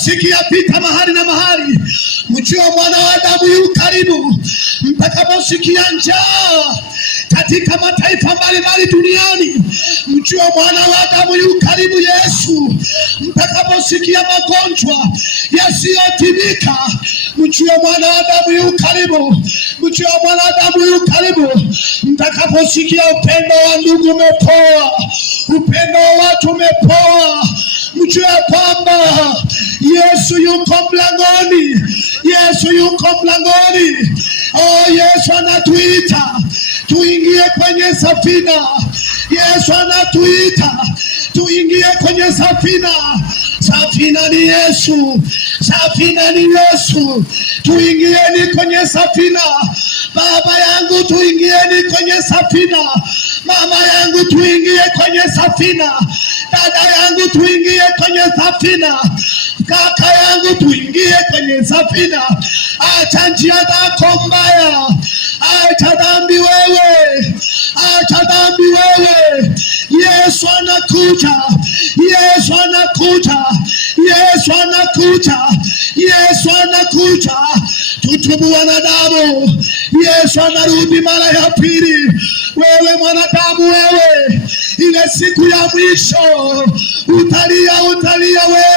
Mtakaposikia vita mahali na mahali, mjue mwana wa Adamu yu karibu. Mtakaposikia njaa katika mataifa mbalimbali duniani, mjue mwana wa Adamu yu karibu Yesu. Mtakaposikia magonjwa yasiyotibika, mjue mwana wa Adamu yu karibu. Mjue mwana wa Adamu yu karibu. Mtakaposikia upendo wa ndugu umepoa, upendo wa watu umepoa, mjue kwamba Yesu yuko mlangoni. Yesu yuko mlangoni. Oh, Yesu anatuita tuingie kwenye safina. Yesu anatuita tuingie kwenye safina. Safina ni Yesu. Safina ni Yesu. Tuingieni kwenye safina. Baba yangu, tuingieni kwenye safina. Mama yangu, tuingie kwenye safina. Dada yangu, tuingie kwenye safina. Kaka yangu, tuingie kwenye safina. Acha njia zako mbaya. Acha dhambi wewe. Acha dhambi wewe. Yesu anakuja. Yesu anakuja. Yesu anakuja. Yesu anakuja. Tutubu wanadamu. Yesu anarudi mara ya pili. Wewe mwanadamu wewe, ile siku ya mwisho utalia wewe.